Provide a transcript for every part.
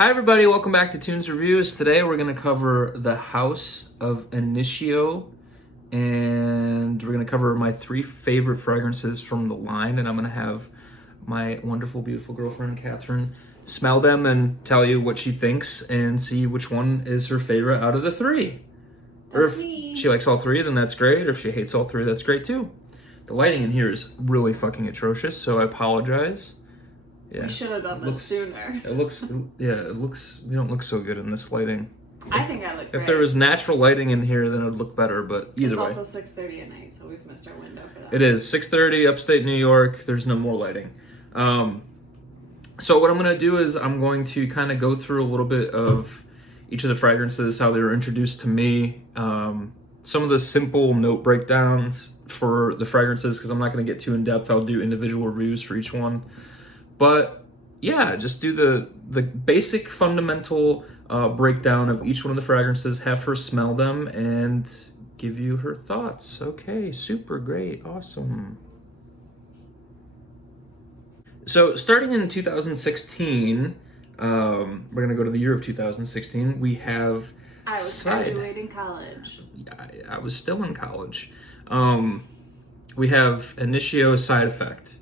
Hi everybody, welcome back to Tunes Reviews. Today we're going to cover the House of Initio, and we're going to cover my 3 favorite fragrances from the line, and I'm going to have my wonderful, beautiful girlfriend, Catherine, smell them and tell you what she thinks and see which one is her favorite out of the 3. Or if she likes all 3, then that's great. Or if she hates all 3, that's great too. The lighting in here is really fucking atrocious, so I apologize. Yeah. We should have done this sooner. It looks, we don't look so good in this lighting. I think I look great. If there was natural lighting in here, then it would look better, but either way. It's also 6:30 at night, so we've missed our window for that. It is 6:30, upstate New York. There's no more lighting. So what I'm going to do is I'm going to kind of go through a little bit of each of the fragrances, how they were introduced to me, some of the simple note breakdowns for the fragrances, because I'm not going to get too in-depth. I'll do individual reviews for each one. But yeah, just do the basic fundamental breakdown of each one of the fragrances, have her smell them, and give you her thoughts. Okay, super great, awesome. So starting in 2016, we're going to go to the year of 2016, we have... I was graduating college. I was still in college. We have Initio Side Effect.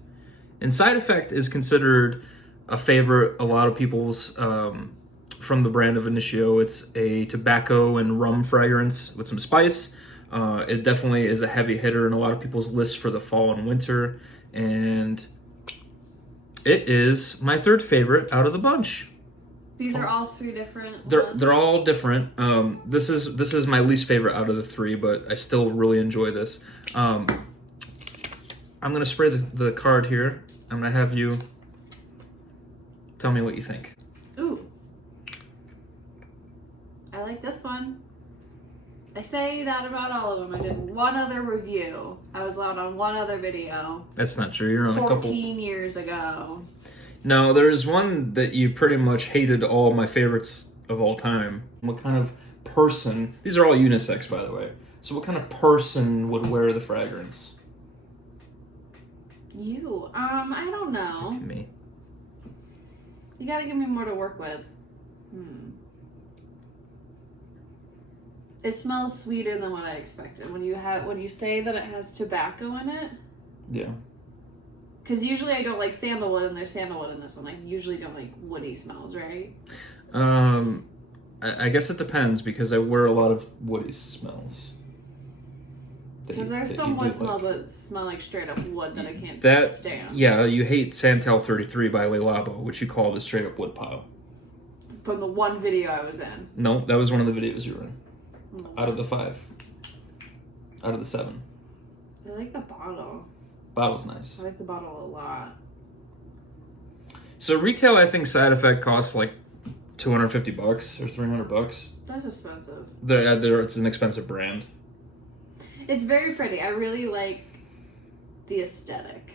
And Side Effect is considered a favorite, a lot of people's, from the brand of Initio. It's a tobacco and rum fragrance with some spice. It definitely is a heavy hitter in a lot of people's lists for the fall and winter. And it is my 3rd favorite out of the bunch. These are all 3 different ones? They're all different. This is my least favorite out of the 3, but I still really enjoy this. I'm going to spray the card here. I'm going to have you tell me what you think. Ooh. I like this one. I say that about all of them. I did one other review. I was allowed on one other video. That's not true. You're on a couple. 14 years ago. No, there's one that you pretty much hated all my favorites of all time. What kind of person... These are all unisex, by the way. So what kind of person would wear the fragrance? You. I don't know. Me. You gotta give me more to work with. It smells sweeter than what I expected. When you say that it has tobacco in it. Yeah. Because usually I don't like sandalwood, and there's sandalwood in this one. I usually don't like woody smells, right? I guess it depends, because I wear a lot of woody smells. Because there's some wood smells that smell like straight up wood that I can't stand. Yeah, you hate Santal 33 by Le Labo, which you called a straight up wood pile. From the one video I was in. No, that was one of the videos you were in. Out of the 5. Out of the 7. I like the bottle. Bottle's nice. I like the bottle a lot. So retail, I think Side Effect costs like $250 or $300. That's expensive. It's an expensive brand. It's very pretty. I really like the aesthetic.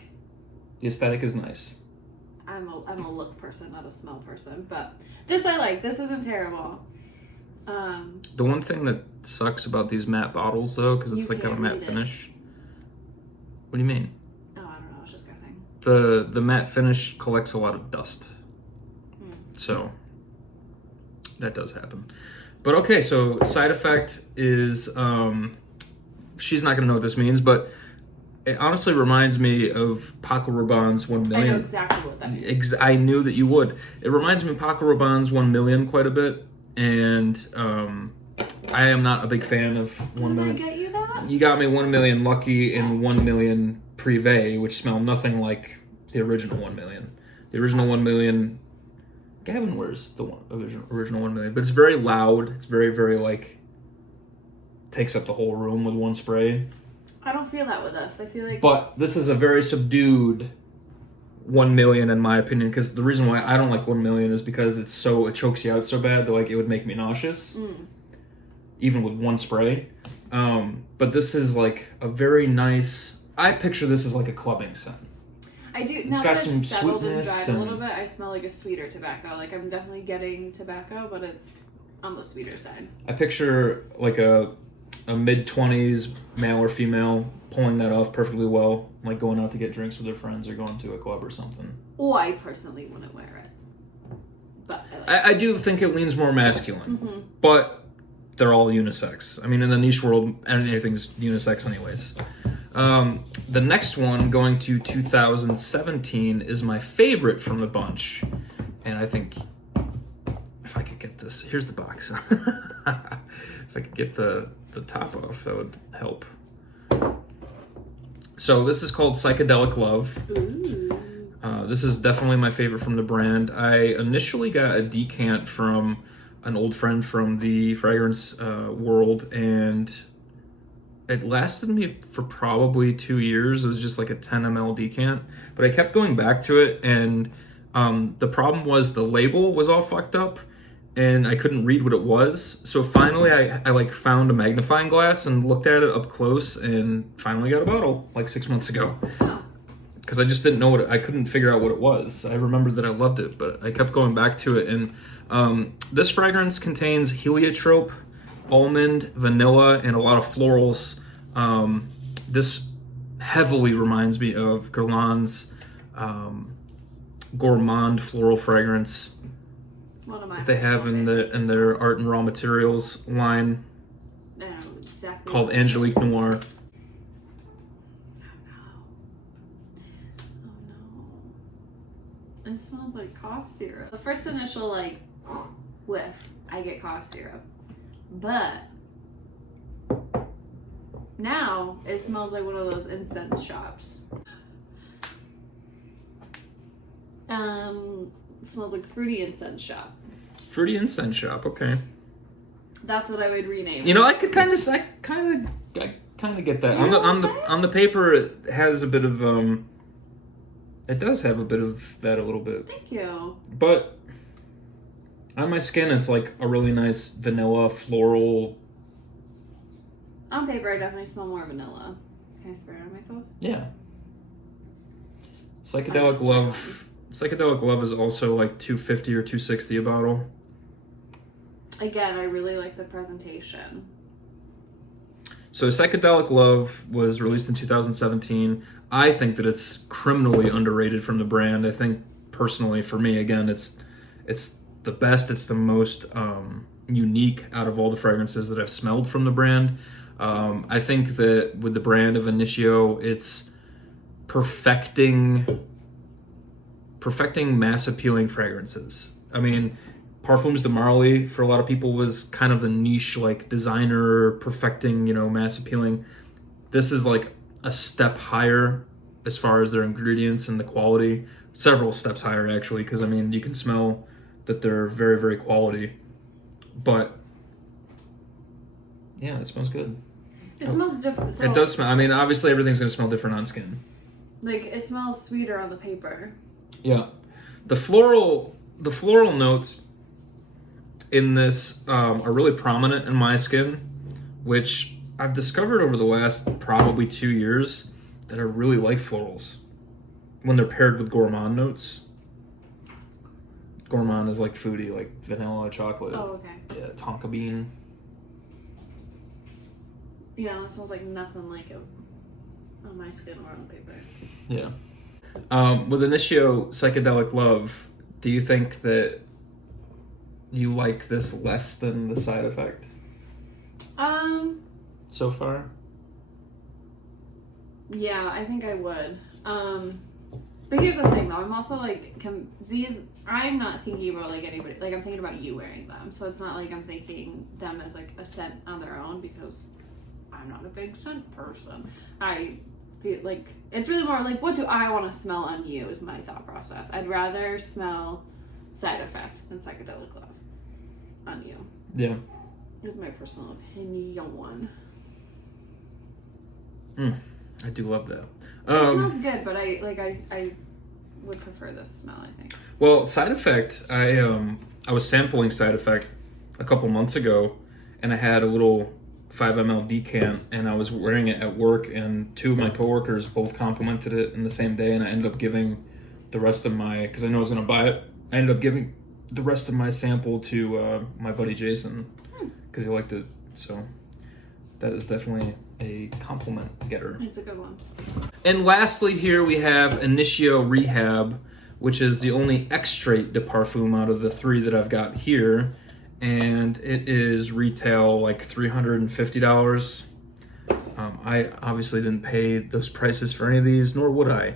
The aesthetic is nice. I'm a look person, not a smell person, but this I like. This isn't terrible. The one thing that sucks about these matte bottles, though, because it's like a matte finish. What do you mean? Oh, I don't know. I was just guessing. The matte finish collects a lot of dust. So that does happen. But okay, so Side Effect is... she's not going to know what this means, but it honestly reminds me of Paco Rabanne's 1 Million. I know exactly what that means. I knew that you would. It reminds me of Paco Rabanne's 1 Million quite a bit, and I am not a big fan of 1 Million. Did I get you that? You got me 1 Million Lucky and 1 Million Privé, which smell nothing like the original 1 Million. The original 1 Million... Gavin wears the original 1 Million, but it's very loud. It's very, very, like... takes up the whole room with one spray. I don't feel that with us. I feel like... But this is a very subdued 1 Million in my opinion, because the reason why I don't like 1 Million is because it chokes you out so bad that like it would make me nauseous. Even with one spray. But this is like a very nice... I picture this as like a clubbing scent. I do. It's now got that some it's settled and sweetness dried a little bit, I smell like a sweeter tobacco. Like I'm definitely getting tobacco, but it's on the sweeter side. I picture like a mid-20s male or female pulling that off perfectly well, like going out to get drinks with their friends or going to a club or something. Oh, I personally wouldn't wear it. But I do think it leans more masculine, Mm-hmm. but they're all unisex. I mean, in the niche world, anything's unisex anyways. The next one, going to 2017, is my favorite from the bunch. And I think if I could get this, here's the box. If I could get the top off, that would help. So this is called Psychedelic Love. Ooh. This is definitely my favorite from the brand. I initially got a decant from an old friend from the fragrance world, and it lasted me for probably 2 years. It was just like a 10 ml decant, but I kept going back to it, and the problem was the label was all fucked up, and I couldn't read what it was. So finally, I like found a magnifying glass and looked at it up close, and finally got a bottle like 6 months ago. Because I just didn't know I couldn't figure out what it was. I remembered that I loved it, but I kept going back to it. And this fragrance contains heliotrope, almond, vanilla, and a lot of florals. This heavily reminds me of Guerlain's gourmand floral fragrance One of my that they have in their art and raw materials line I don't know exactly called Angelique Noir. It smells like cough syrup. The first initial like whiff, I get cough syrup. But now it smells like one of those incense shops. It smells like fruity incense shop. Fruity incense shop, okay. That's what I would rename. You know, I kind of get that. On the paper, it has a bit of it does have a bit of that a little bit. Thank you. But on my skin, it's like a really nice vanilla floral. On paper, I definitely smell more vanilla. Can I spray it on myself? Yeah. Psychedelic Love. Psychedelic Love is also like $250 or $260 a bottle. Again, I really like the presentation. So Psychedelic Love was released in 2017. I think that it's criminally underrated from the brand. I think personally, for me, again, it's the best. It's the most unique out of all the fragrances that I've smelled from the brand. I think that with the brand of Initio, it's perfecting mass appealing fragrances. I mean, Parfums de Marly for a lot of people was kind of the niche, like designer perfecting, mass appealing. This is like a step higher as far as their ingredients and the quality. Several steps higher, actually, because I mean, you can smell that they're very, very quality. But yeah, it smells good. It smells different. So, It does smell. I mean, obviously, everything's gonna smell different on skin. like it smells sweeter on the paper. Yeah, the floral notes in this are really prominent in my skin, which I've discovered over the last probably 2 years that I really like florals when they're paired with gourmand notes. Gourmand is like foodie, like vanilla, chocolate. Oh, okay. Yeah, tonka bean. Yeah, it smells like nothing like it on my skin or on paper. Yeah. With Initio Psychedelic Love, do you think that you like this less than the Side Effect so far? Yeah, I think I would. But here's the thing, though. I'm also like I'm not thinking about like anybody. Like I'm thinking about you wearing them, so it's not like I'm thinking them as like a scent on their own because I'm not a big scent person. I feel like it's really more like, what do I want to smell on you is my thought process. I'd rather smell Side Effect than Psychedelic Love on you. Yeah. Is my personal opinion. I do love that. It smells good, but I would prefer this smell, I think. Well, Side Effect, I was sampling Side Effect a couple months ago, and I had a little 5 ml decant, and I was wearing it at work, and 2 of my coworkers both complimented it in the same day, and I ended up giving the rest of my, because I know I was going to buy it, I ended up giving the rest of my sample to my buddy Jason, because he liked it. So that is definitely a compliment getter. It's a good one. And lastly here we have Initio Rehab, which is the only extrait de parfum out of the 3 that I've got here, and it is retail like $350. I obviously didn't pay those prices for any of these, nor would I.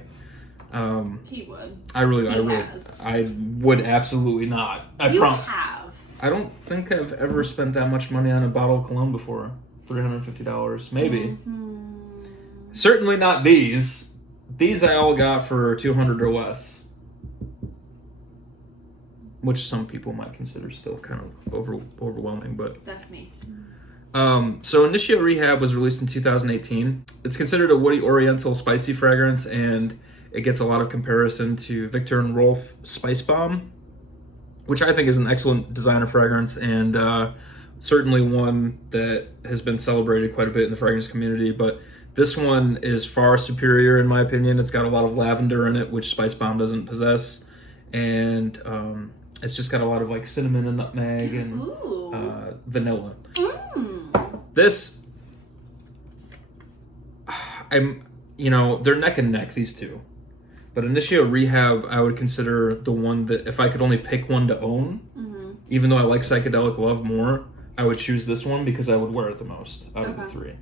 He would. I would absolutely not. You have. I don't think I've ever spent that much money on a bottle of cologne before. $350, maybe. Certainly not these. These I all got for $200 or less, which some people might consider still kind of overwhelming, but that's me. So Initio Rehab was released in 2018. It's considered a woody oriental spicy fragrance, and it gets a lot of comparison to Victor and Rolf Spice Bomb, which I think is an excellent designer fragrance, and certainly one that has been celebrated quite a bit in the fragrance community. But this one is far superior in my opinion. It's got a lot of lavender in it, which Spice Bomb doesn't possess, and it's just got a lot of like cinnamon and nutmeg and vanilla. This, they're neck and neck, these two. But Initio Rehab, I would consider the one that if I could only pick one to own, even though I like Psychedelic Love more, I would choose this one because I would wear it the most out of the 3.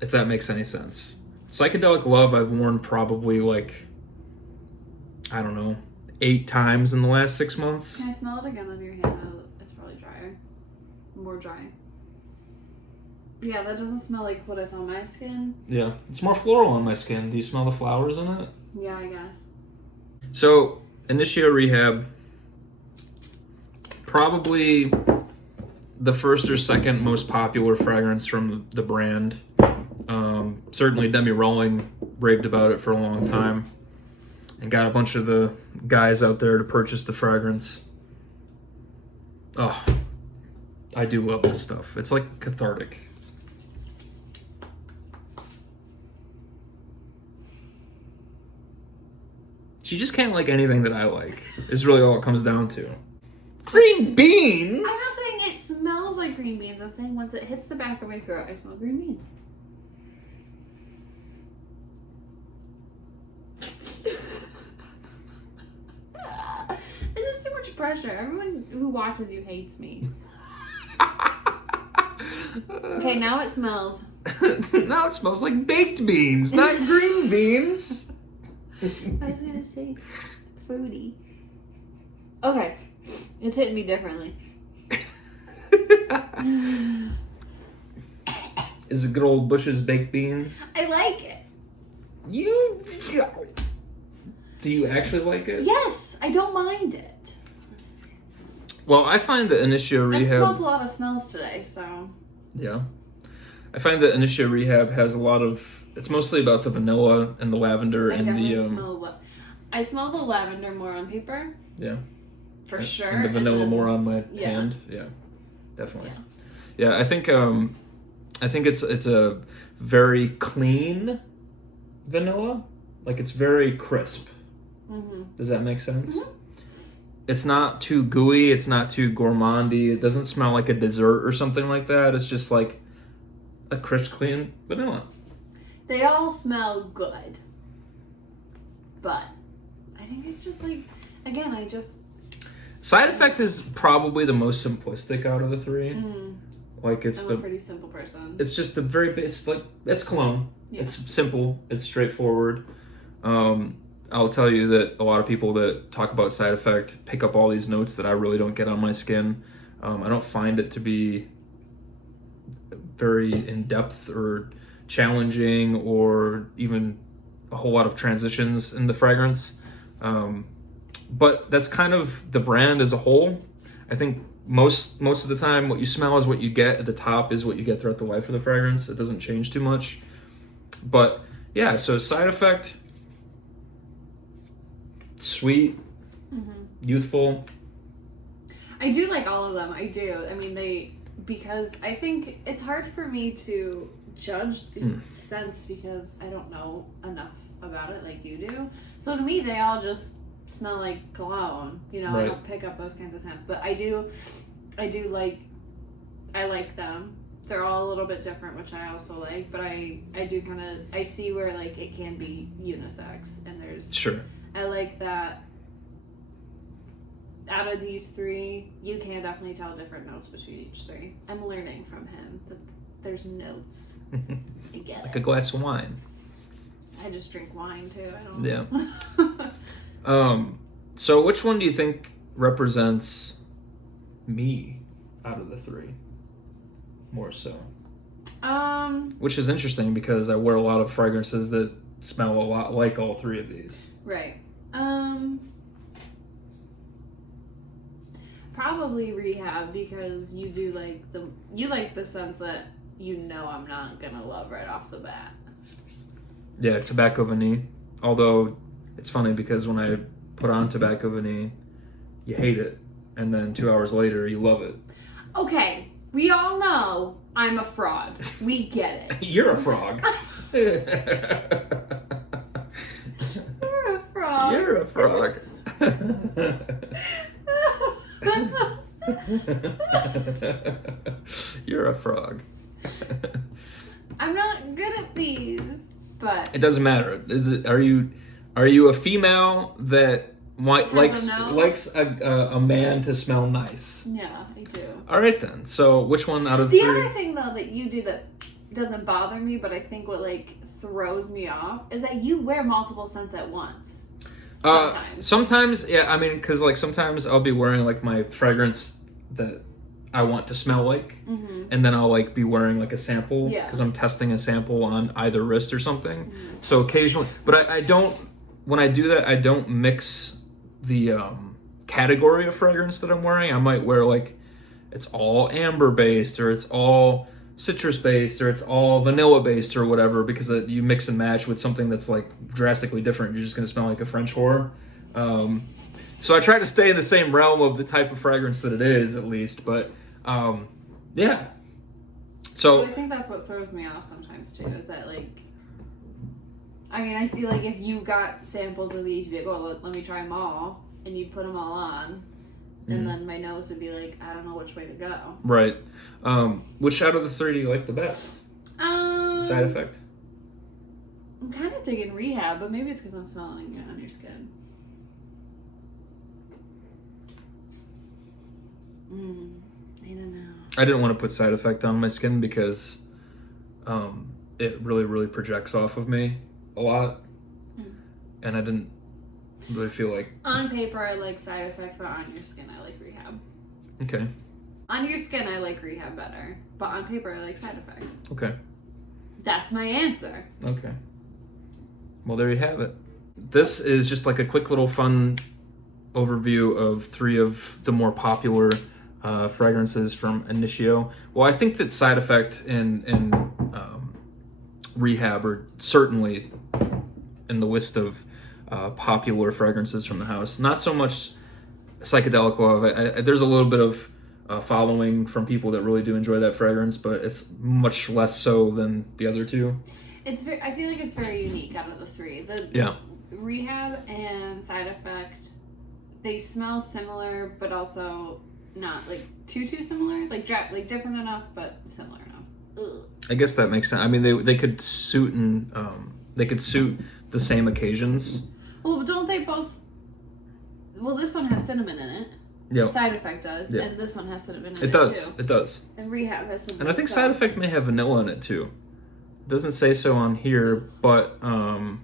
If that makes any sense. Psychedelic Love I've worn probably like, I don't know, 8 times in the last 6 months. Can I smell it again on your hand? It's probably drier. More dry. Yeah, that doesn't smell like what it's on my skin. Yeah, it's more floral on my skin. Do you smell the flowers in it? Yeah, I guess. So, Initio Rehab, probably the first or second most popular fragrance from the brand. Certainly Demi Rowling raved about it for a long time and got a bunch of the guys out there to purchase the fragrance. Oh, I do love this stuff. It's like cathartic. She just can't like anything that I like, is really all it comes down to. Green beans? I'm not saying it smells like green beans. I'm saying once it hits the back of my throat, I smell green beans. This is too much pressure. Everyone who watches you hates me. Okay, now it smells. Now it smells like baked beans, not green beans. I was gonna say fruity. Okay, it's hitting me differently. Is it good old Bush's baked beans? I like it. Do you actually like it? Yes, I don't mind it. Well, I find that Initio Rehab... I've smelled a lot of smells today, so... Yeah. I find that Initio Rehab has a lot of... It's mostly about the vanilla and the lavender and the... I smell the lavender more on paper. Yeah. For sure. And the vanilla more on my hand. Yeah. Definitely. Yeah, I think it's a very clean vanilla. Like, it's very crisp. Mm-hmm. Does that make sense? Mm-hmm. It's not too gooey. It's not too gourmandy. It doesn't smell like a dessert or something like that. It's just like a crisp, clean vanilla. They all smell good. But I think it's just like, again, Side Effect is probably the most simplistic out of the 3. Mm. Like I'm a pretty simple person. It's just a very, it's cologne. Yeah. It's simple. It's straightforward. I'll tell you that a lot of people that talk about Side Effect pick up all these notes that I really don't get on my skin. I don't find it to be very in-depth or challenging or even a whole lot of transitions in the fragrance. But that's kind of the brand as a whole. I think most of the time what you smell is what you get at the top is what you get throughout the life of the fragrance. It doesn't change too much. But yeah, so Side Effect, sweet, youthful. I do like all of them. I do. I mean, because I think it's hard for me to judge the scents because I don't know enough about it like you do. So to me, they all just smell like cologne. You know, right. I don't pick up those kinds of scents, but I like them. They're all a little bit different, which I also like, but I see where like it can be unisex, and there's sure. I like that out of these three, you can definitely tell different notes between each three. I'm learning from him that there's notes. I get like it. a glass of wine. I just drink wine too. I don't. Yeah. So which one do you think represents me out of the three? More so. Which is interesting because I wear a lot of fragrances that smell a lot like all three of these. Right. Probably Rehab, because you do like the sense that I'm not gonna love right off the bat. Yeah, Tobacco Vanille. Although it's funny because when I put on Tobacco Vanille, you hate it, and then 2 hours later you love it. Okay, we all know I'm a fraud. We get it. You're a frog. You're a frog. You're a frog. You're a frog. I'm not good at these, but it doesn't matter. Are you a female that likes a man to smell nice? Yeah, I do. All right then. So which one out of the three? other thing though that you do that doesn't bother me, but I think what like throws me off is that you wear multiple scents at once. Sometimes, yeah. I mean, because like sometimes I'll be wearing like my fragrance that I want to smell like, and then I'll like be wearing like a sample because I'm testing a sample on either wrist or something. So occasionally, but I don't. When I do that, I don't mix the category of fragrance that I'm wearing. I might wear like it's all amber based, or it's all citrus based, or it's all vanilla based, or whatever, because you mix and match with something that's like drastically different. You're just going to smell like a French whore. So I try to stay in the same realm of the type of fragrance that it is, at least. But yeah. So I think that's what throws me off sometimes too, is that like, I mean, I feel like if you got samples of these, you'd be like, oh, let me try them all, and you'd put them all on. And then my nose would be like, I don't know which way to go. Right. Which out of the three do you like the best? Side Effect? I'm kind of digging Rehab, but maybe it's because I'm smelling it on your skin. I don't know. I didn't want to put Side Effect on my skin because it really, really projects off of me a lot. And I didn't really feel like... On paper, I like Side Effect, but on your skin, I like Rehab. Okay. On your skin, I like Rehab better, but on paper, I like Side Effect. Okay. That's my answer. Okay. Well, there you have it. This is just like a quick little fun overview of three of the more popular fragrances from Initio. Well, I think that Side Effect and Rehab are certainly in the list of popular fragrances from the house. Not so much Psychedelic Love. There's a little bit of following from people that really do enjoy that fragrance, but it's much less so than the other two. I feel like it's very unique out of the three. Rehab and Side Effect, they smell similar, but also not like too similar. Like different enough, but similar enough. Ugh. I guess that makes sense. I mean, they could suit the same occasions. Well, don't they both? Well, this one has cinnamon in it. Yeah. Side Effect does, yep. And this one has cinnamon in it. It does. Too. It does. And Rehab has cinnamon. And I think Side Effect may have vanilla in it too. It doesn't say so on here, but I'm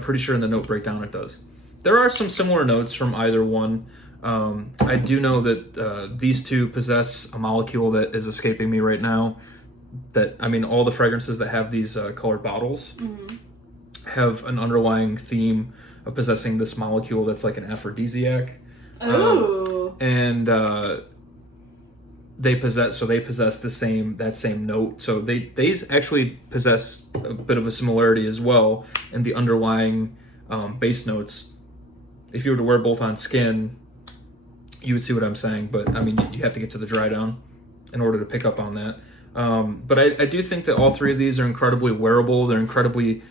pretty sure in the note breakdown it does. There are some similar notes from either one. I do know that these two possess a molecule that is escaping me right now. All the fragrances that have these colored bottles have an underlying theme of possessing this molecule that's like an aphrodisiac. Ooh. And they possess that same note. So these actually possess a bit of a similarity as well in the underlying base notes. If you were to wear both on skin, you would see what I'm saying. But I mean, you have to get to the dry down in order to pick up on that. But I do think that all three of these are incredibly wearable. They're incredibly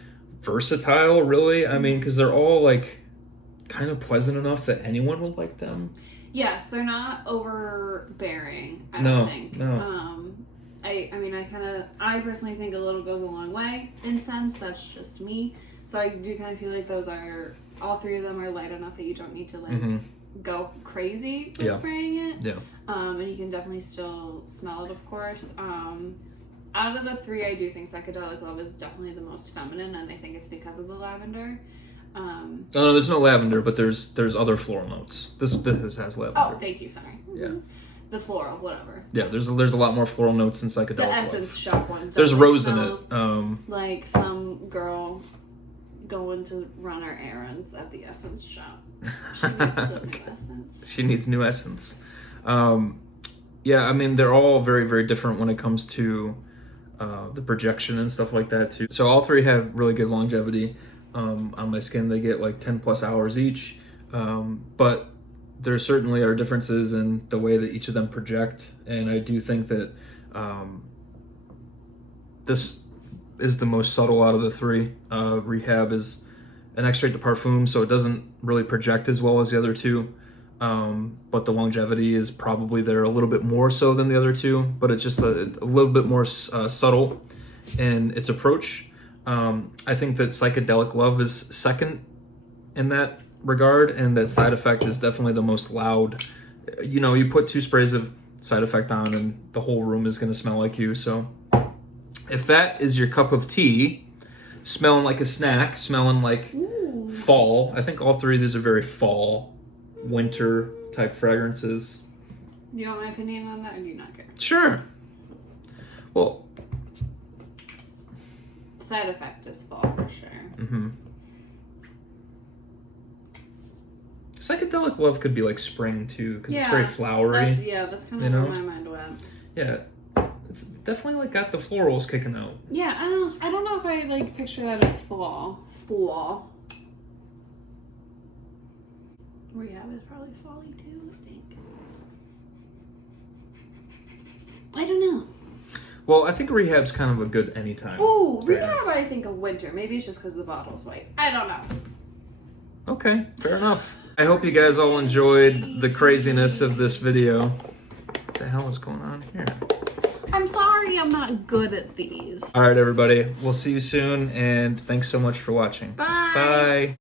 versatile, really. I mean, because they're all like kind of pleasant enough that anyone would like them. Yes, they're not overbearing, I don't think. No. I personally think a little goes a long way in scents. That's just me. So I do kind of feel like those are all three of them are light enough that you don't need to like Mm-hmm. go crazy with Yeah. spraying it. Yeah. And you can definitely still smell it, of course. Out of the three, I do think Psychedelic Love is definitely the most feminine, and I think it's because of the lavender. No, there's no lavender, but there's other floral notes. This has lavender. Oh, thank you. Sorry. Yeah. The floral, whatever. Yeah, there's a lot more floral notes in Psychedelic The Love. Essence Shop one. There's definitely rose in it. smells like some girl going to run her errands at the Essence Shop. She needs some new essence. She needs new essence. Yeah, I mean, they're all very, very different when it comes to the projection and stuff like that too. So all three have really good longevity. On my skin, they get like 10 plus hours each. But there certainly are differences in the way that each of them project. And I do think that this is the most subtle out of the three. Rehab is an extrait de parfum, so it doesn't really project as well as the other two. But the longevity is probably there a little bit more so than the other two, but it's just a little bit more subtle in its approach. I think that Psychedelic Love is second in that regard, and that Side Effect is definitely the most loud. You know, you put 2 sprays of Side Effect on and the whole room is going to smell like you. So if that is your cup of tea, smelling like a snack, smelling like Ooh. fall, I think all three of these are very fall, winter type fragrances. Do you want my opinion on that, or do you not care? Sure. Well, Side Effect is fall for sure. mm-hmm. Psychedelic Love could be like spring too, because it's very flowery. That's kind of you where know? my mind went. Yeah, it's definitely like got the florals kicking out. Yeah, I don't know if I like picture that in fall. Fall. Rehab is probably folly too, I think. I don't know. Well, I think Rehab's kind of a good anytime. Ooh, fragrance. Rehab I think of winter. Maybe it's just because the bottle's white. I don't know. Okay, fair enough. I hope you guys all enjoyed the craziness of this video. What the hell is going on here? I'm sorry I'm not good at these. All right, everybody. We'll see you soon, and thanks so much for watching. Bye. Bye.